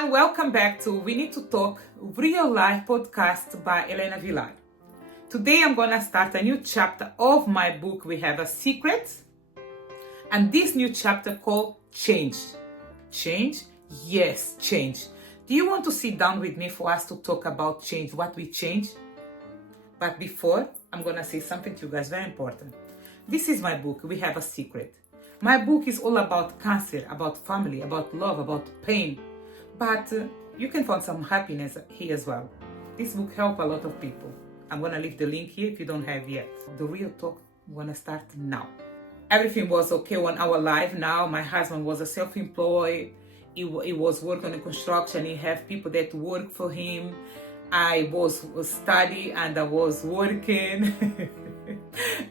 everyone, welcome back to We Need to Talk Real Life podcast by Elena Villar. Today I'm gonna start a new chapter of my book, We Have a Secret, and this new chapter called Change. Change? Yes, change. Do you want to sit down with me for us to talk about change, what we change? But before, I'm gonna say something to you guys, very important. This is my book, We Have a Secret. My book is all about cancer, about family, about love, about pain. But you can find some happiness here as well. This book helps a lot of people. I'm going to leave the link here if you don't have yet. The real talk, I'm going to start now. Everything was okay on our life now. My husband was a self-employed. He was working on construction. He had people that work for him. I was studying and I was working.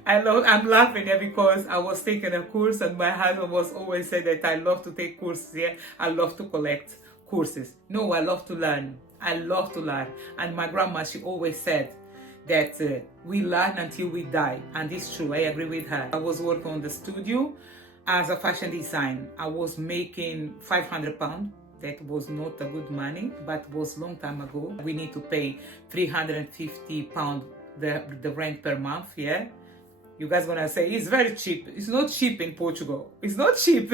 I'm laughing here because I was taking a course and my husband was always saying that I love to take courses here. I love to collect courses. No, I love to learn. I love to learn. And my grandma, she always said that we learn until we die. And it's true. I agree with her. I was working on the studio as a fashion design. I was making £500. That was not a good money, but was long time ago. We need to pay £350 the rent per month, yeah? You guys gonna say, it's very cheap. It's not cheap in Portugal. It's not cheap.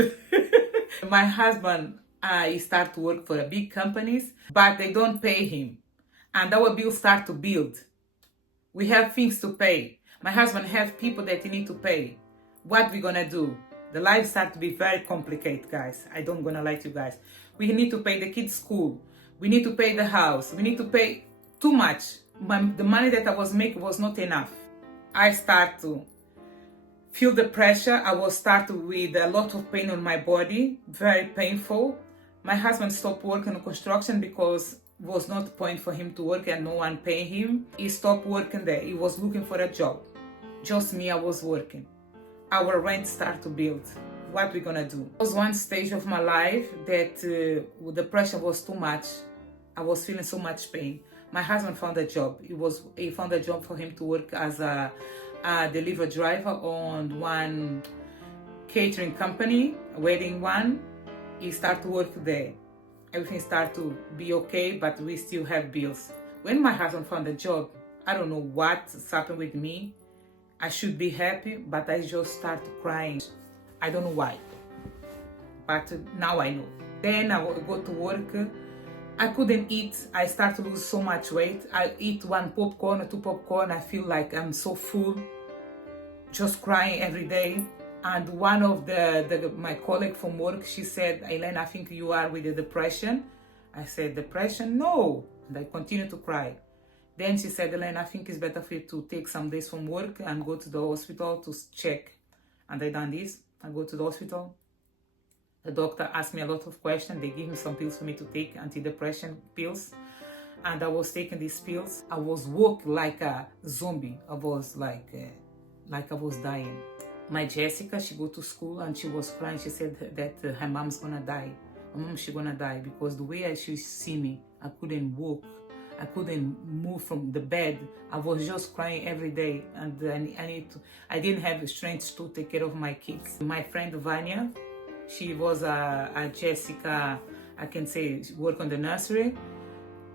My husband, he start to work for a big companies, but they don't pay him. And our bills start to build. We have things to pay. My husband have people that he need to pay. What we gonna do? The life start to be very complicated, guys. I don't gonna lie to you guys. We need to pay the kids' school. We need to pay the house. We need to pay too much. The money that I was making was not enough. I start to feel the pressure. I was starting with a lot of pain on my body, very painful. My husband stopped working on construction because it was not point for him to work and no one pay him. He stopped working there. He was looking for a job. Just me, I was working. Our rent started to build. What we gonna do? It was one stage of my life that the pressure was too much. I was feeling so much pain. My husband found a job. He found a job for him to work as a delivery driver on one catering company, a wedding one. He started to work there. Everything started to be okay, but we still have bills. When my husband found a job, I don't know what's happened with me. I should be happy, but I just started crying. I don't know why, but now I know. Then I go to work. I couldn't eat. I start to lose so much weight. I eat one popcorn or two popcorn. I feel like I'm so full, just crying every day. And one of my colleague from work, she said, Elena, I think you are with the depression. I said, depression? No. And I continue to cry. Then she said, Elena, I think it's better for you to take some days from work and go to the hospital to check. And I done this. I go to the hospital. The doctor asked me a lot of questions. They gave me some pills for me to take, antidepressant pills. And I was taking these pills. I was walking like a zombie. I was like I was dying. My Jessica, she go to school and she was crying. She said that her mom's gonna die. My mom, she gonna die because the way she see me, I couldn't walk. I couldn't move from the bed. I was just crying every day, and I didn't have the strength to take care of my kids. My friend Vanya, she was a Jessica, I can say, she worked on the nursery,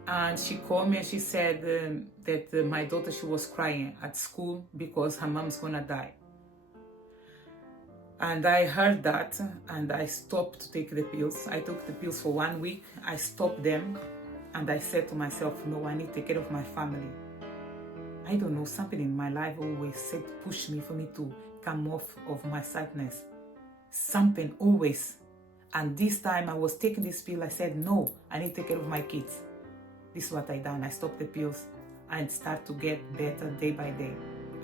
and she called me and she said that my daughter, she was crying at school because her mom's gonna die. And I heard that, and I stopped to take the pills. I took the pills for 1 week. I stopped them. And I said to myself, no, I need to take care of my family. I don't know, something in my life always said, push me for me to come off of my sadness. Something always. And this time I was taking this pill, I said, no, I need to take care of my kids. This is what I done. I stopped the pills and start to get better day by day.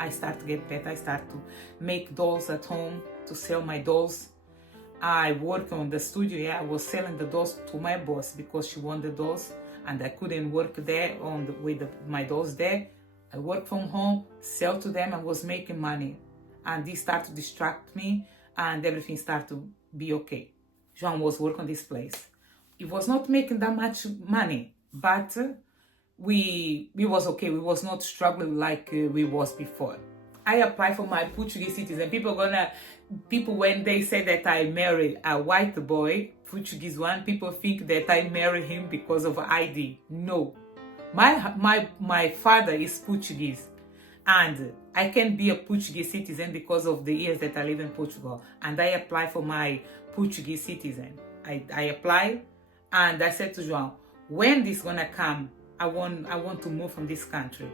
I start to get better. I start to make dolls at home, to sell my dolls. I work on the studio. Yeah, I was selling the dolls to my boss because she wanted the dolls. And I couldn't work there with my dolls there. I work from home, sell to them, and was making money. And this started to distract me, and everything started to be okay. João was working on this place. He was not making that much money, but we was okay. We was not struggling like we was before. I applied for my Portuguese citizen. People when they say that I married a white boy, Portuguese one. People think that I marry him because of ID. No. My father is Portuguese, and I can be a Portuguese citizen because of the years that I live in Portugal, and I apply for my Portuguese citizen. I apply, and I said to João, when this gonna come, I want to move from this country.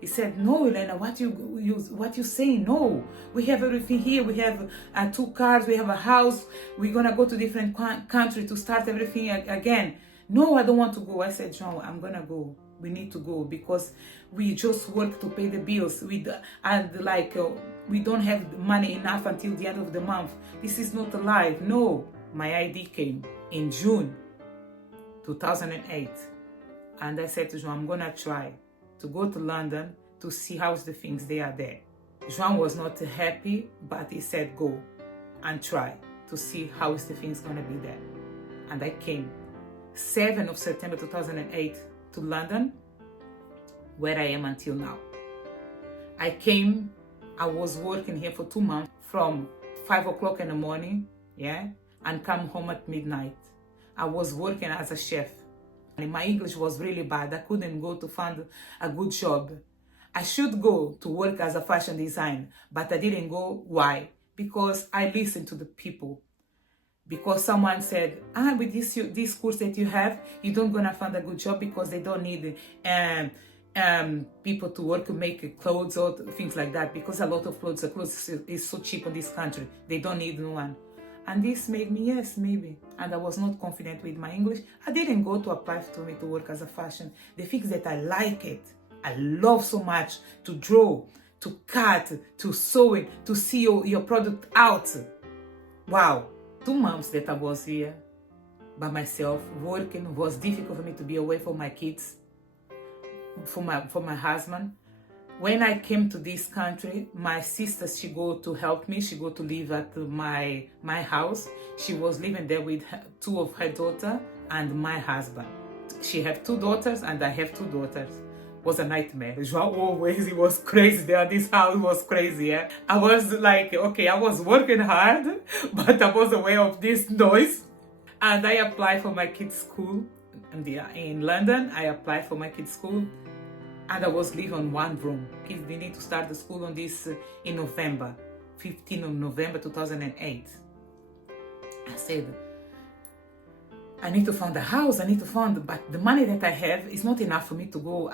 He said, no, Elena, what you saying? No, we have everything here. We have 2 cars, we have a house. We're gonna go to different country to start everything again. No, I don't want to go. I said, João, I'm gonna go. We need to go because we just work to pay the bills. We don't have money enough until the end of the month. This is not a life. No, my ID came in June 2008, and I said to João, I'm gonna try to go to London to see how's the things they are there. João was not happy, but he said go and try to see how is the things gonna be there. And I came 7th of September 2008 to London, where I am until now. I came, I was working here for 2 months from 5 o'clock in the morning, and come home at midnight. I was working as a chef. And my English was really bad. I couldn't go to find a good job. I should go to work as a fashion designer, but I didn't go. Why? Because I listened to the people. Because someone said, with this course that you have, you don't gonna find a good job because they don't need people to work to make clothes or things like that. Because a lot of clothes is so cheap in this country. They don't need no one. And this made me, yes, maybe. And I was not confident with my English. I didn't go to apply to me to work as a fashion. The things that I like it, I love so much to draw, to cut, to sew it, to see your product out. Wow. 2 months that I was here by myself, working, was difficult for me to be away from my kids, from my husband. When I came to this country, my sister, she go to help me. She go to live at my house. She was living there with 2 of her daughters and my husband. She have 2 daughters and I have 2 daughters. It was a nightmare. João always, he was crazy there. This house was crazy. I was like, okay, I was working hard, but I was aware of this noise. And I applied for my kids' school in London. I applied for my kids' school. And I was living in 1 room. Kids, they need to start the school on this in November, 15th of November 2008. I said, I need to find a house. But the money that I have is not enough for me to go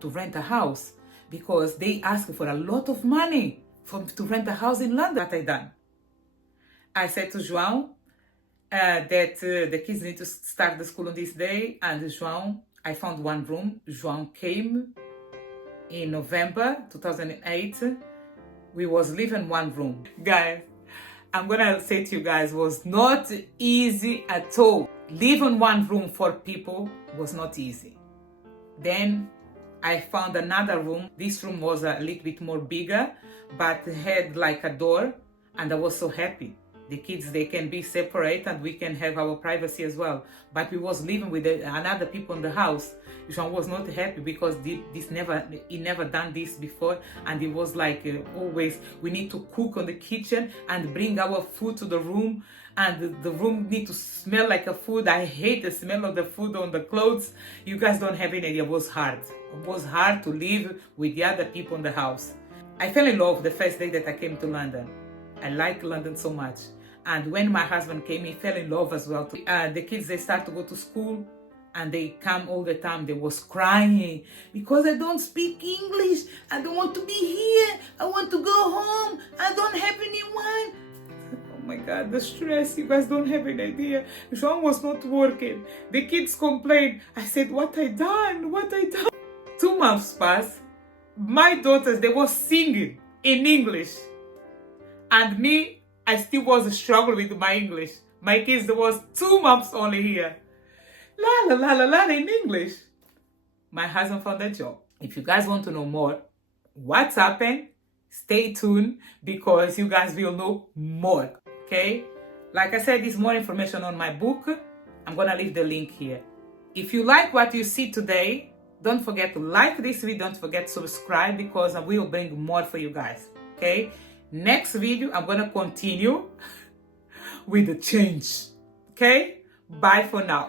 to rent a house, because they ask for a lot of money to rent a house in London. What I done? I said to João that the kids need to start the school on this day, and João, I found 1 room. João came in November 2008. We was living 1 room. Guys, I'm gonna say to you guys, was not easy at all. Living 1 room for people was not easy. Then I found another room. This room was a little bit more bigger, but had like a door, and I was so happy. The kids, they can be separate and we can have our privacy as well. But we was living with another people in the house. João was not happy because he never done this before, and it was like always we need to cook on the kitchen and bring our food to the room, and the room need to smell like a food. I hate the smell of the food on the clothes. You guys don't have any idea. It was hard. It was hard to live with the other people in the house. I fell in love the first day that I came to London. I like London so much. And when my husband came, he fell in love as well. The kids, they start to go to school, and they come all the time. They was crying because I don't speak English. I don't want to be here. I want to go home. I don't have anyone. Oh my God, the stress. You guys don't have an idea. João was not working. The kids complained. I said, what I done? 2 months passed. My daughters, they were singing in English. And me, I still was struggling with my English. My kids, there was 2 months only here. La la la la la in English. My husband found a job. If you guys want to know more what's happened, stay tuned, because you guys will know more. Okay? Like I said, there's more information on my book. I'm gonna leave the link here. If you like what you see today, don't forget to like this video. Don't forget to subscribe, because I will bring more for you guys. Okay? Next video, I'm gonna continue with the change. Okay? Bye for now.